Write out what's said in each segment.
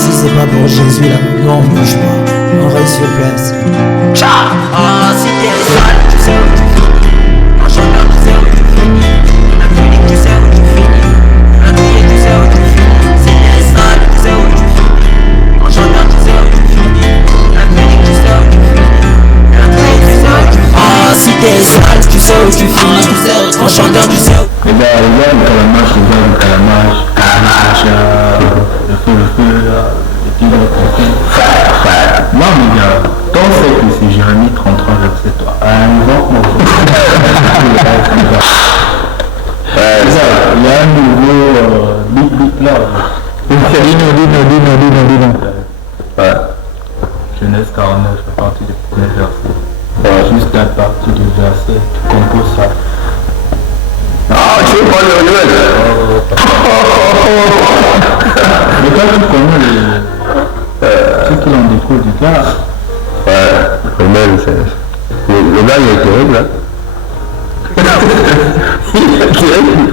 Si c'est pas pour Jésus là, nous on bouge pas, on reste sur place. Ciao. Ah, si t'es sale, tu sais où tu finis. En chantant, tu sais où tu finis. La clinique, tu sais où tu finis. La clinique, tu sais où tu finis. Si t'es sale, tu sais où tu finis. En chantant, tu sais où tu finis. La clinique, tu sais où tu finis. La clinique, tu sais où tu finis. Ah, si t'es sale, tu sais où tu finis. En chantant, tu sais où. Eh bien, il y a le calamage, il y a le calamage, le feu, et puis frère. Non, mais gars, ton fait que c'est Jérémie 33, verset 3. Invoque mon c'est ça, il y a un nouveau big là. Dis-nous. Ouais. Genèse 49, à partir du premier verset. Ouais. Juste à partir du verset, tu composes ça. Ah, tu veux pas le Ruel? Mais toi, tu connais ceux qui l'ont découvert du gars. Ouais, Ruel, c'est... Le gars, il est terrible, hein. Il est terrible.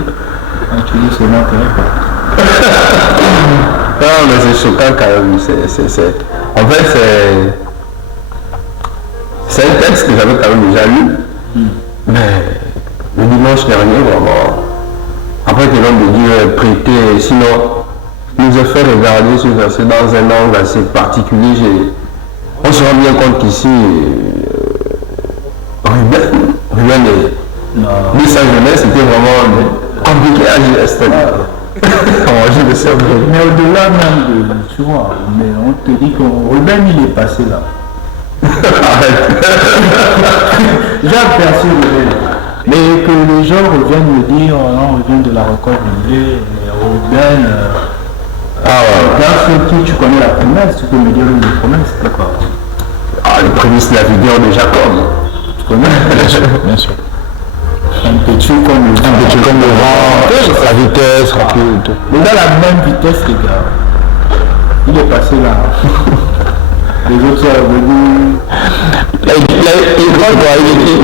Ah, tu dis seulement terrible. Non, mais c'est choquant quand même. En fait, c'est un texte que j'avais quand même déjà lu. Mais... le dimanche dernier, vraiment, après que l'homme de Dieu prêté, sinon, nous a fait regarder ce verset dans un angle assez particulier. On se rend bien compte qu'ici, Ruben et sa jeunesse, c'était vraiment compliqué à gérer. Mais au-delà même de, tu vois, mais on te dit que Ruben, il est passé là. J'ai aperçu Ruben. Mais que les gens reviennent me dire, on revient de la récolte du blé, mais Ruben, dans ce qui tu connais la promesse, tu peux me dire une promesse, c'était quoi? Ah, le prémisse de la vidéo de Jacob. Tu connais? Bien sûr. Un petit comme le vent, sa vitesse, rapide, tout. Mais dans la même vitesse, les gars, il est passé là. Les autres sont revenus. Il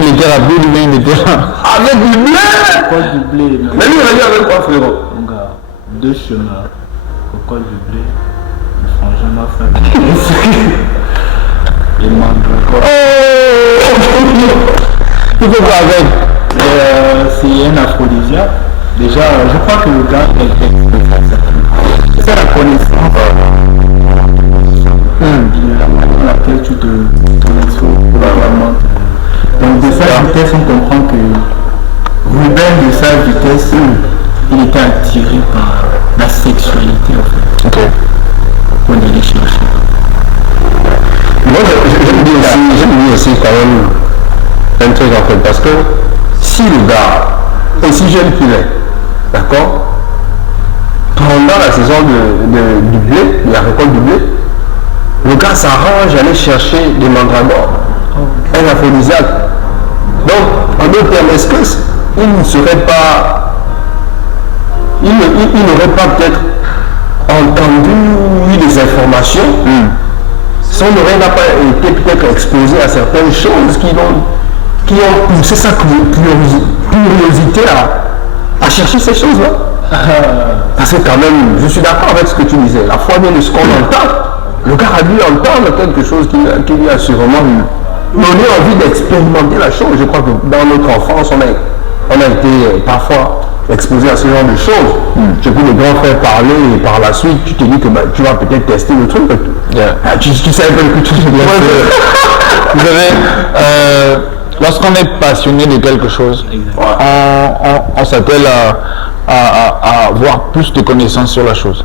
était rapide, mais il était là. Avec du blé! Récolte du blé. Mais lui, il a dit avec quoi, frérot? Mon gars, 2 chemins. Récolte du blé. Le frangin m'a fait. Et mandragore. Tu peux pas avec. C'est un aphrodisiaque. Déjà, je crois que le gars c'est la connaissance. Dans laquelle tu te vraiment. Donc de sa vitesse, on comprend que Ruben, de sa vitesse, il était attiré par la sexualité en fait. Ok. Pour aller chercher. Moi, j'aime dire aussi quand même un truc en fait, parce que si le gars, aussi jeune qu'il est, d'accord, pendant la saison du blé, de la récolte du blé, le gars s'arrange à aller chercher des mandragores, un aphrodisiaque. Donc, en d'autres termes, est-ce qu'il ne serait pas, il n'aurait pas peut-être entendu des informations, si on n'aurait pas été peut-être exposé à certaines choses qui ont poussé sa curiosité à chercher ces choses-là. Parce que quand même, je suis d'accord avec ce que tu disais, la foi vient de ce qu'on entend. Le gars a dû entendre quelque chose qui lui a sûrement donné envie d'expérimenter la chose. Je crois que dans notre enfance, on a été parfois exposé à ce genre de choses. J'ai vu les grands frères parler et par la suite, tu te dis que tu vas peut-être tester le truc. Tu savais pas que tu Vous savez, lorsqu'on est passionné de quelque chose, on s'appelle à avoir plus de connaissances sur la chose.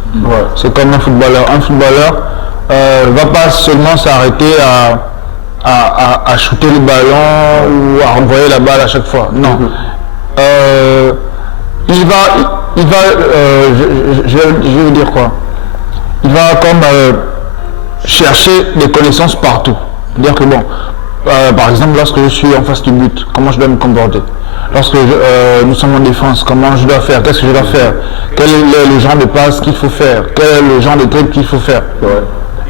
C'est comme un footballeur. Un footballeur va pas seulement s'arrêter à shooter le ballon ou à renvoyer la balle à chaque fois. Non. Il va je vais vous dire quoi. Il va comme chercher des connaissances partout. Dire que bon, par exemple, lorsque je suis en face du but, comment je dois me comporter? Lorsque nous sommes en défense, comment je dois faire? Qu'est-ce que je dois faire? Quel est le genre de passe qu'il faut faire? Quel est le genre de truc qu'il faut faire?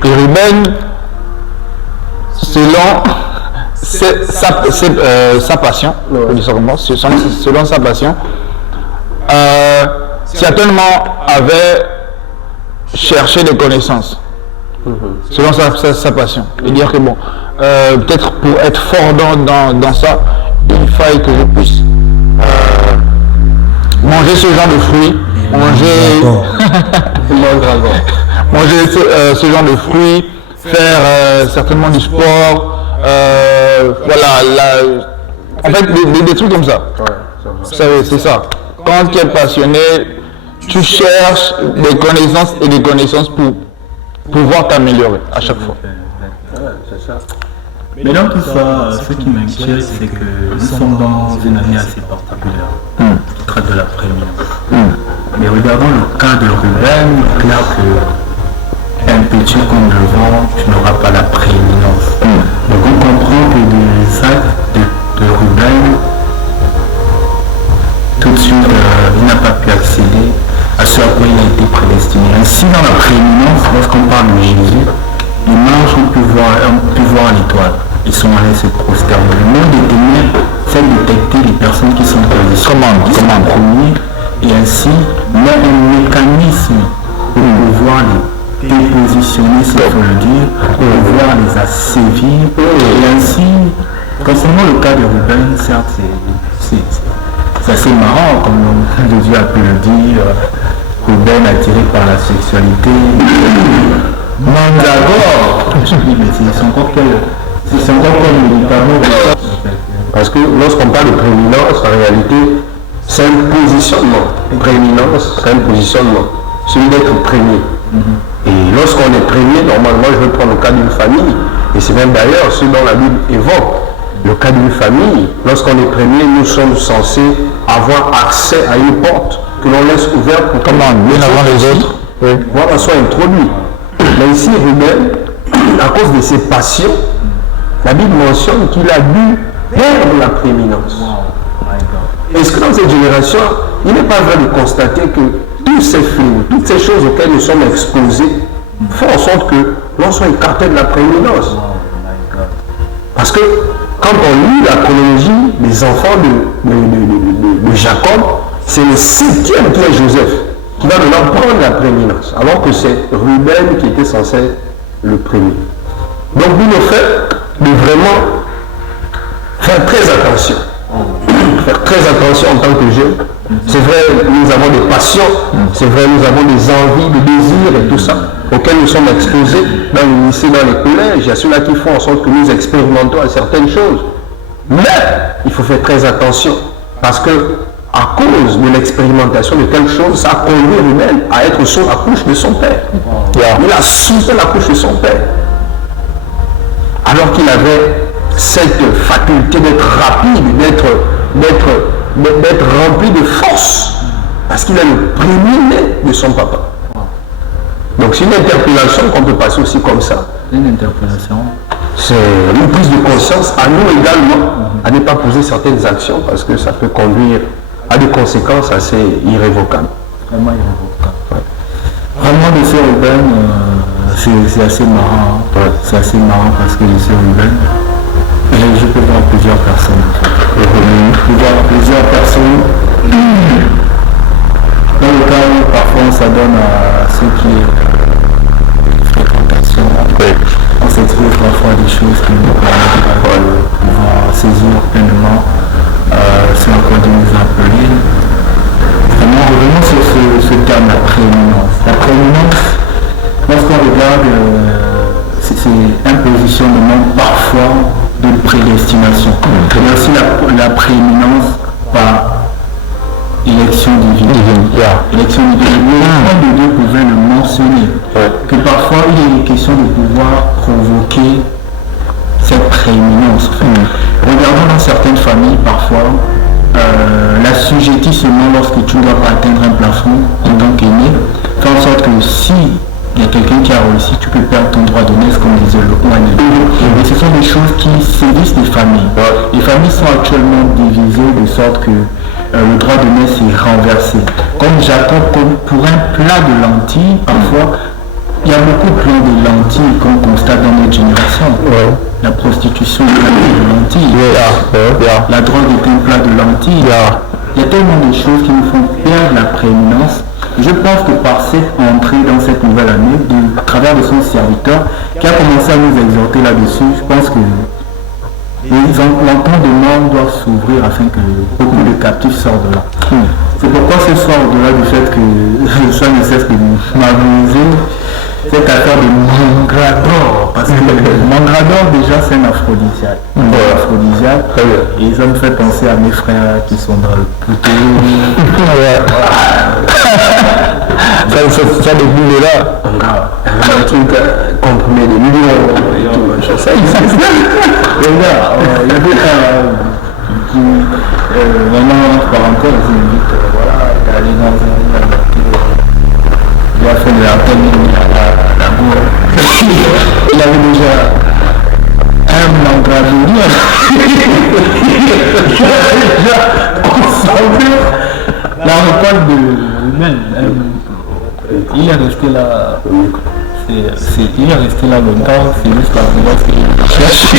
Et Ruben, selon sa passion, selon sa passion, certainement avait cherché des connaissances. selon sa passion. Et dire que bon, peut-être pour être fort dans ça, il faille que je puisse manger ce genre de fruits, manger ce genre de fruits, faire certainement du sport, en fait des trucs comme ça. Vous savez, c'est ça. Quand tu es passionné, tu cherches des connaissances et des connaissances pour pouvoir t'améliorer à chaque fois. Mais dans tout ça, ce qui m'inquiète, c'est que nous sommes dans une année assez particulière qui traite de la prééminence. Mais regardons le cas de Ruben, il est clair qu'un petit comme le vent, tu n'auras pas la prééminence. Donc on comprend que des actes de Ruben, tout de suite, il n'a pas pu accéder à ce à quoi il a été prédestiné. Ainsi, dans la prééminence, lorsqu'on parle de Jésus, les mages ont pu voir l'étoile. Ils sont allés se prosterner. Le monde des ténèbres fait détecter les personnes qui sont positionnées en premier et ainsi met un mécanisme pour pouvoir les dépositionner, si il faut le dire, pour pouvoir les assévir. Et ainsi, concernant le cas de Ruben, certes, c'est assez marrant, comme Jésus a pu le dire. Ruben attiré par la sexualité. Mandragore. Mais c'est encore quel médicament. Parce que lorsqu'on parle de prééminence, en réalité, c'est un positionnement. Prééminence, c'est un positionnement. Celui d'être premier. Et lorsqu'on est premier, normalement, je vais prendre le cas d'une famille. Et c'est même d'ailleurs ce dont la Bible évoque. Le cas d'une famille, lorsqu'on est premier, nous sommes censés avoir accès à une porte que l'on laisse ouverte pour bien avant les autres. Voilà, soit introduit. Mais ici, Ruben, à cause de ses passions, la Bible mentionne qu'il a dû perdre la prééminence. Est-ce que dans cette génération, il n'est pas vrai de constater que tous ces fléaux, toutes ces choses auxquelles nous sommes exposés, font en sorte que l'on soit écarté de la prééminence? Parce que quand on lit la chronologie des enfants de Jacob, c'est le 7e qui est Joseph, qui va maintenant prendre la prééminence, alors que c'est Ruben qui était censé être le premier. Donc nous le fait de vraiment faire très attention. Faire très attention en tant que jeune. C'est vrai, nous avons des passions, c'est vrai, nous avons des envies, des désirs et tout ça, auxquels nous sommes exposés dans les lycées, dans les collèges. Il y a ceux-là qui font en sorte que nous expérimentons à certaines choses. Mais il faut faire très attention, parce que à cause de l'expérimentation de telle chose, ça a conduit lui-même à être sous la couche de son père. Il a sauté la couche de son père. Alors qu'il avait cette faculté d'être rapide, d'être rempli de force, parce qu'il est le premier-né de son papa. Donc c'est une interpellation qu'on peut passer aussi comme ça. Une interpellation. C'est une prise de conscience à nous également, à ne pas poser certaines actions, parce que ça peut conduire à des conséquences assez irrévocables. Vraiment irrévocable. Vraiment, de ce Ruben, c'est assez marrant. C'est assez marrant parce que je suis Ruben. Et je peux voir plusieurs personnes. Plusieurs personnes. Dans le cas où parfois on s'adonne à ce qui est fréquentation, on se trouve parfois des choses qui nous permettent de pouvoir saisir pleinement ce à quoi Dieu nous a appelés. Vraiment, revenons sur ce terme, la prééminence. La prééminence, lorsqu'on regarde, c'est un positionnement parfois de prédestination. Mais aussi la prééminence par élection divine. Élection divine. Le de Dieu pouvait le mentionner. Que parfois il est question de pouvoir provoquer cette prééminence. Regardons dans certaines familles, parfois, l'assujettissement lorsque tu ne dois pas atteindre un plafond en tant qu'aîné, fait en sorte que si il y a quelqu'un qui a réussi, tu peux perdre ton droit de naissance, comme disait le roi. Et ce sont des choses qui sévissent les familles. Les familles sont actuellement divisées de sorte que le droit de naissance est renversé. Comme Jacob, comme pour un plat de lentilles, parfois, il y a beaucoup de plats de lentilles qu'on constate dans notre génération. La prostitution est un plat de lentilles. La drogue est un plat de lentilles. Il y a tellement de choses qui nous font perdre la prééminence je pense que par cette entrée dans cette nouvelle année, à travers de son serviteur, qui a commencé à nous exhorter là-dessus, je pense que l'entendement doit s'ouvrir afin que beaucoup de captifs sortent de là. C'est pourquoi ce soir, au-delà du fait que ça ne cesse de m'amuser, cette affaire de Mangrador, parce que Mangrador déjà c'est un aphrodisiaque. Et ça me fait penser à mes frères qui sont dans le poteau. Ça déboule de là. Un truc comprimé de millions. Ça existe. Regarde, il y avait vraiment entre parenthèses, il invite, voilà, il est allé dans un il a fait de la peine à la bourre. Il avait déjà un engradeur. La repas de lui-même. Il est resté là. Il est resté là longtemps, c'est juste la violence qu'il cherche.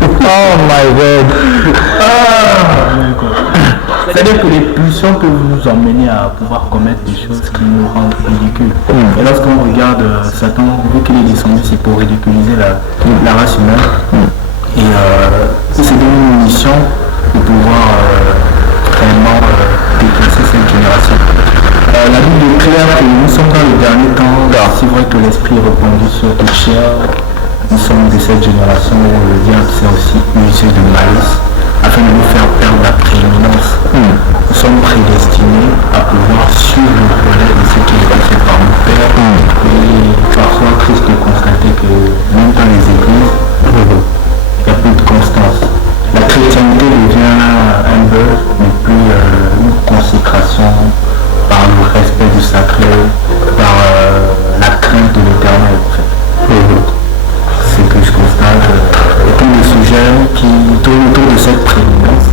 Oh my god. C'est-à-dire que les pulsions peuvent nous emmener à pouvoir commettre des choses qui nous rendent ridicules. Et lorsqu'on regarde Satan, vu qu'il est descendu, c'est pour ridiculiser la race humaine. Et c'est une mission de pouvoir vraiment déplacer cette génération. La Bible est claire que nous sommes dans les derniers temps. C'est vrai que l'esprit est répandu sur toute chair. Nous sommes de cette génération où le diable s'est aussi usé de malice afin de nous faire perdre la prééminence. Nous sommes prédestinés à pouvoir suivre le relais de ce qui est fait par nos pères. Et parfois, Christ constatait que même dans les églises, il n'y a plus de constance. La chrétienté devient un beurre, mais plus une consécration par le respect du sacré, par la crainte de l'éternel. En fait. C'est que je constate tous les sujets qui tournent autour de cette prééminence.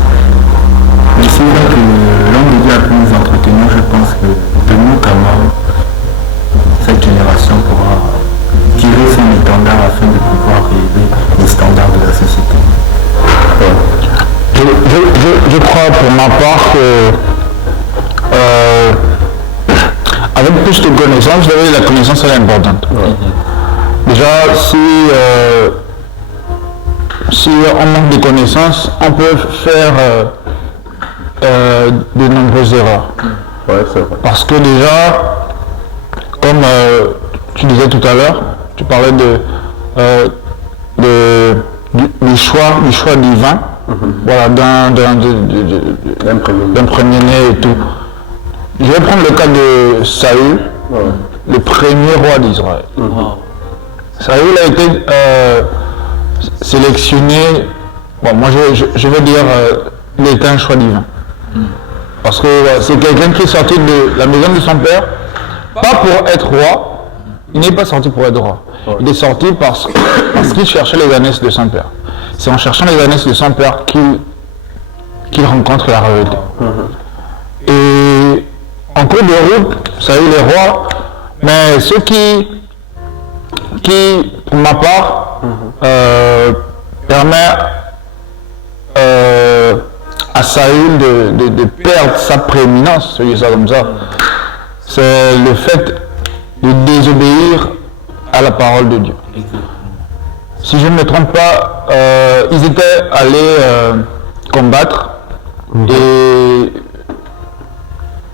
Mais c'est vrai que l'homme de Dieu a pu nous entretenir, je pense que de nous comment cette génération pourra tirer son étendard afin de pouvoir élever les standards de la société. Je crois pour ma part que avec plus de connaissances, vous savez, la connaissance elle est importante. Déjà, si on manque de connaissances, on peut faire de nombreuses erreurs. C'est vrai. Parce que déjà, comme tu disais tout à l'heure, tu parlais du choix divin, voilà, d'un premier-né et tout. Je vais prendre le cas de Saül, le premier roi d'Israël. Saül a été sélectionné, bon moi je veux dire, il était un choix divin. Parce que c'est quelqu'un qui est sorti de la maison de son père, pas pour être roi, il n'est pas sorti pour être roi. Il est sorti parce qu'il cherchait les ânesses de son père. C'est en cherchant les ânesses de son père qu'il rencontre la royauté. Et en cours de route, Saül est roi, mais ce qui pour ma part, permet à Saül de perdre sa prééminence, je dis ça comme ça, c'est le fait de désobéir à la parole de Dieu. Si je ne me trompe pas, ils étaient allés combattre et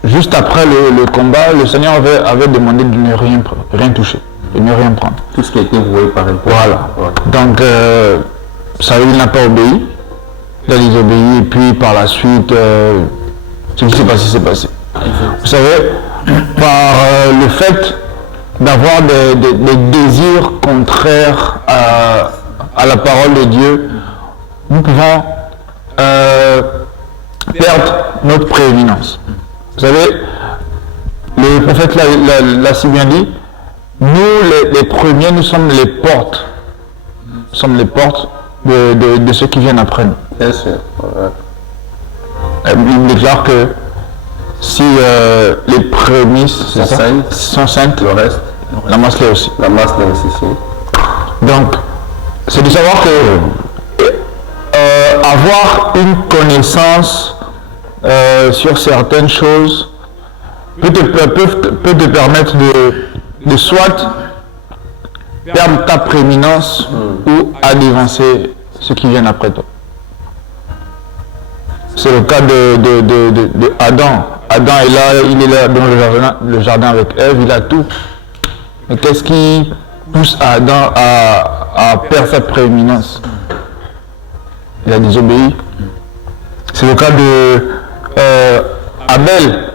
juste après le combat, le Seigneur avait demandé de ne rien toucher, de ne rien prendre. Tout ce qui a été voué par elle. Voilà. Donc, Saül n'a pas obéi, il a désobéi, et puis par la suite, ce qui s'est passé, s'est passé. Vous savez, par le fait d'avoir des désirs contraires à la parole de Dieu, nous pouvons perdre notre prééminence. Vous savez, le prophète l'a si bien dit, nous les premiers, nous sommes les portes. Nous sommes les portes de ceux qui viennent après nous. Bien sûr. Il déclare que si les prémices sont saintes, Le reste, la masse l'est aussi. la masse n'est aussi. Donc, c'est de savoir que avoir une connaissance sur certaines choses peut te permettre de soit perdre ta prééminence ou à dévancer ceux qui viennent après toi. C'est le cas de Adam. Adam est là, il est là dans le jardin avec Ève, il a tout. Mais qu'est-ce qui pousse Adam à perdre sa prééminence? Il a désobéi. C'est le cas de Abel.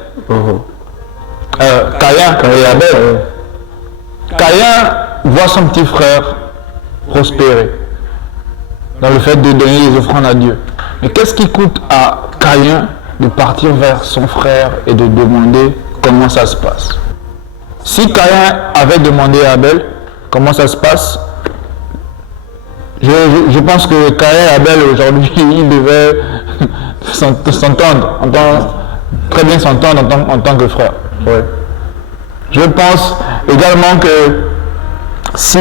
Caïn et Abel. Caïn voit son petit frère prospérer dans le fait de donner les offrandes à Dieu. Mais qu'est-ce qui coûte à Caïn de partir vers son frère et de demander comment ça se passe? Si Caïn avait demandé à Abel comment ça se passe, je pense que Caïn et Abel aujourd'hui, ils devaient s'entendre, très bien s'entendre en tant que frère. Ouais. Je pense également que si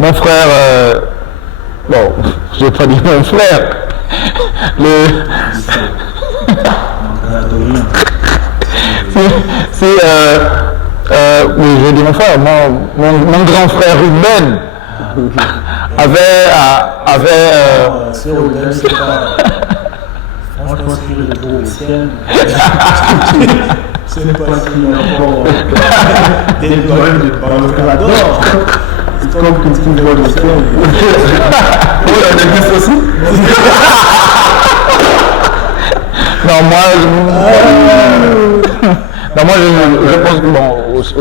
mon frère, bon, je vais pas dire mon frère, je dis mon frère, mon grand frère Ruben avait c'est Ruben, c'est pas... Franchement, si je le trouve au ciel, c'est pas ce qu'il y a encore des doigts de Balador. C'est comme que tu vois le ciel. Oh, la déguste aussi. moi je pense que bon,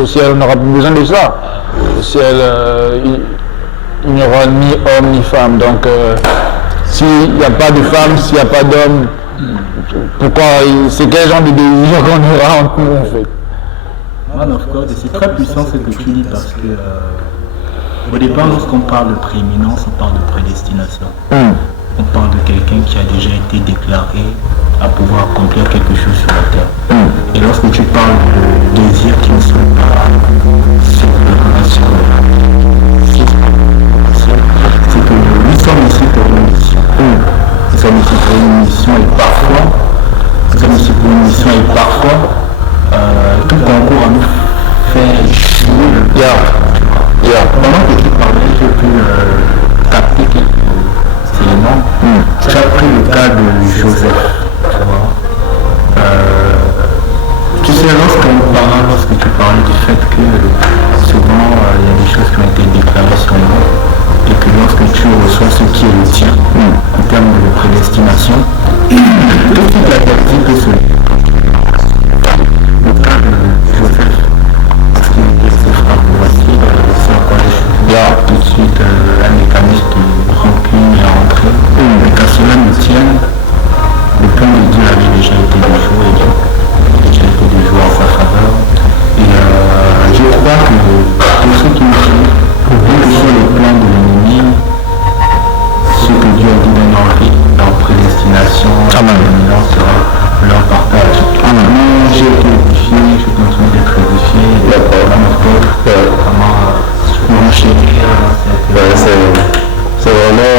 au ciel on n'aura plus besoin de ça. Au ciel il n'y aura ni homme ni femme. Donc s'il n'y a pas de femme, s'il n'y a pas d'homme, pourquoi c'est quel genre de désir qu'on aura entre nous en fait? Man of God, c'est très puissant ce que tu dis parce que au départ, lorsqu'on parle de prééminence, on parle de prédestination. On parle de quelqu'un qui a déjà été déclaré à pouvoir accomplir quelque chose sur la terre. Et lorsque tu parles de désirs qui ne sont pas sur la relation, c'est que nous sommes ici pour une mission. Nous sommes ici pour une mission et parfois, tout concours à nous faire échouer. Pendant que tu parlais, j'ai pu capter quelques éléments. Tu as pris le cas de Joseph. Tu sais, lorsque tu parlais du fait que souvent il y a des choses qui ont été déclarées sur nous et que lorsque tu reçois ce qui est le tien en termes de prédestination, tout de suite il a dit que ce le cas de Joseph, parce qu'il était ses frères voici, c'est encore il y a tout de suite un mécanisme de rancune est rentré, mais qu'à cela ne tienne, le plan de Dieu avait déjà été déjoué, en sa faveur. Et je crois que tout ce qui nous fait, quel que soit le plan de l'ennemi, ce que Dieu a dit dans leur vie, leur prédestination, leur sera leur partage. Moi, j'ai été édifié, je continue d'être édifié, et vraiment m'enchérir. C'est vraiment...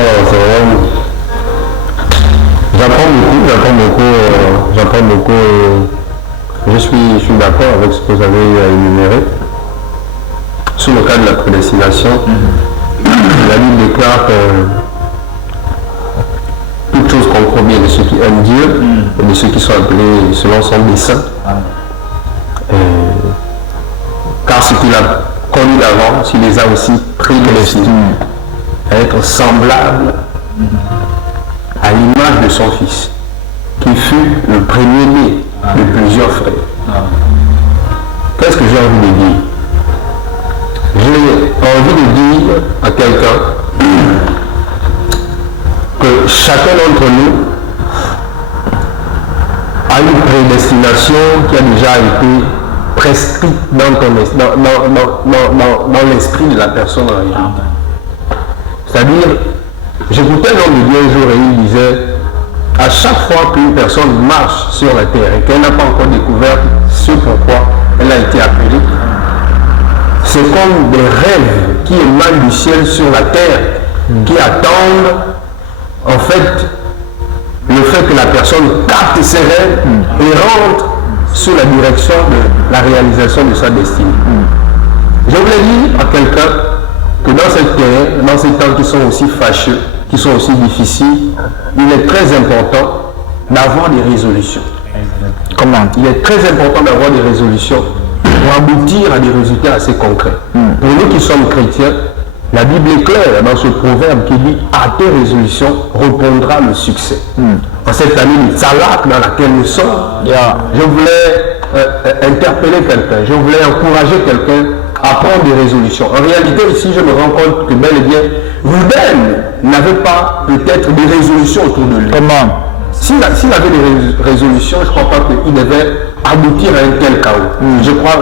J'apprends beaucoup. Je suis d'accord avec ce que vous avez énuméré. Sur le cas de la prédestination, la Bible déclare que toute chose concourt bien de ceux qui aiment Dieu et de ceux qui sont appelés selon son dessein. Car ce qu'il a connu d'avance, il les a aussi prédestinés à être semblables à l'image de son Fils, qui fut le premier-né de plusieurs frères. Qu'est-ce que j'ai envie de dire? J'ai envie de dire à quelqu'un que chacun d'entre nous a une prédestination qui a déjà été prescrite dans l'esprit de la personne en réalité. C'est-à-dire, j'écoutais un homme de Dieu un jour et il disait, à chaque fois qu'une personne marche sur la terre et qu'elle n'a pas encore découvert ce pourquoi elle a été appelée, c'est comme des rêves qui émanent du ciel sur la terre, qui attendent en fait le fait que la personne capte ses rêves et rentre sur la direction de la réalisation de sa destinée. Je voulais dire à quelqu'un que dans cette terre, dans ces temps qui sont aussi fâcheux, qui sont aussi difficiles, il est très important d'avoir des résolutions. Comment? Il est très important d'avoir des résolutions pour aboutir à des résultats assez concrets. Pour nous qui sommes chrétiens, la Bible est claire dans ce proverbe qui dit « À tes résolutions répondra le succès ». En cette année de Tzalak dans laquelle nous sommes, je voulais interpeller quelqu'un, je voulais encourager quelqu'un à prendre des résolutions. En réalité, ici, je me rends compte que bel et bien, Ruben n'avait pas peut-être des résolutions autour de lui. Comment? S'il avait des résolutions, je ne crois pas qu'il devait aboutir à un tel chaos. Je crois,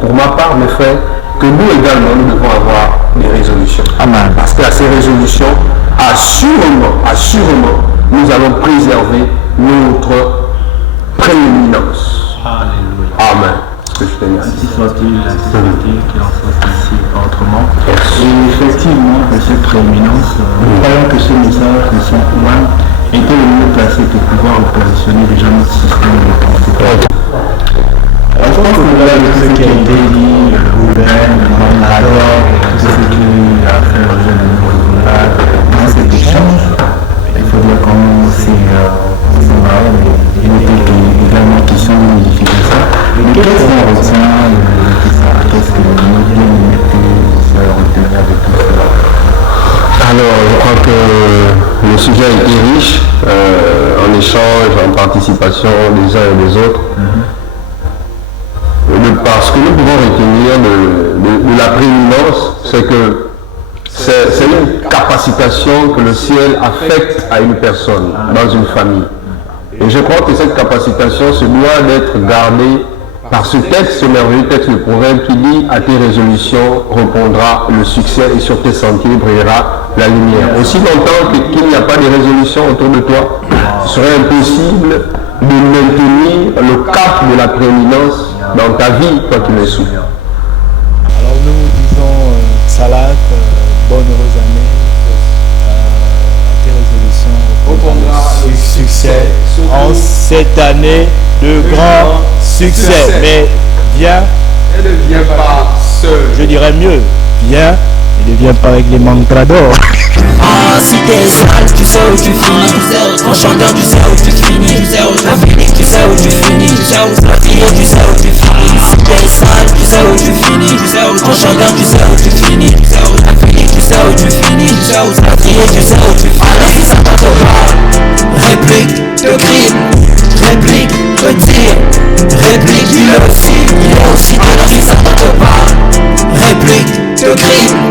pour ma part, mes frères, que nous également, nous devons avoir des résolutions. Amen. Parce qu'à ces résolutions, assurément, nous allons préserver notre prééminence. Alléluia. Amen. Que je te remercie. Ainsi soit-il, qu'il en soit ainsi, pas autrement. Et effectivement, de cette prééminence, nous croyons que ce message de Saint Juan était le mieux placé pour pouvoir positionner déjà notre système de pensée. Je pense que là, ce qui a été dit, Ruben, Mandador, tout ce qu'il a fait au jeune Nicolas, dans cet échange, il faut dire comment c'est marrant, mais il était également question de modifier ça. Mais qu'est-ce qu'on retient de ça? Qu'est-ce que nos bien-aimés peuvent retenir de tout cela? Alors, je crois que le sujet a été riche en échange, en participation des uns et des autres. Parce que nous pouvons retenir de la prééminence, c'est que c'est une capacitation que le ciel affecte à une personne, dans une famille. Et je crois que cette capacitation se doit d'être gardée par ce texte, ce merveilleux texte de Proverbe qui dit « À tes résolutions répondra le succès et sur tes sentiers brillera la lumière ». Aussi longtemps qu'il n'y a pas de résolution autour de toi, ce serait impossible de maintenir le cap de la prééminence dans ta vie, toi qui le suis. Alors nous disons Tzalak, bonne heureuse année, à tes résolutions répondra le succès en cette année de grand succès. Mais viens, Elle ne vient pas seule. je dirais mieux, viens et ne viens pas avec les mantras d'or. Ah, si t'es sale, tu sais où tu finis. En chanteur, tu sais où tu finis. La Phoenix, tu sais où tu finis. La fille, tu sais où tu finis. Si t'es sale, tu sais où tu finis. En chanteur, tu sais où tu finis. La Phoenix, tu sais où tu finis. La fille, tu sais où tu finis. Alors si ça t'en pas, réplique, te crime. Réplique, retire. Réplique, il est aussi dedans si ça t'en pas. Réplique, te crime.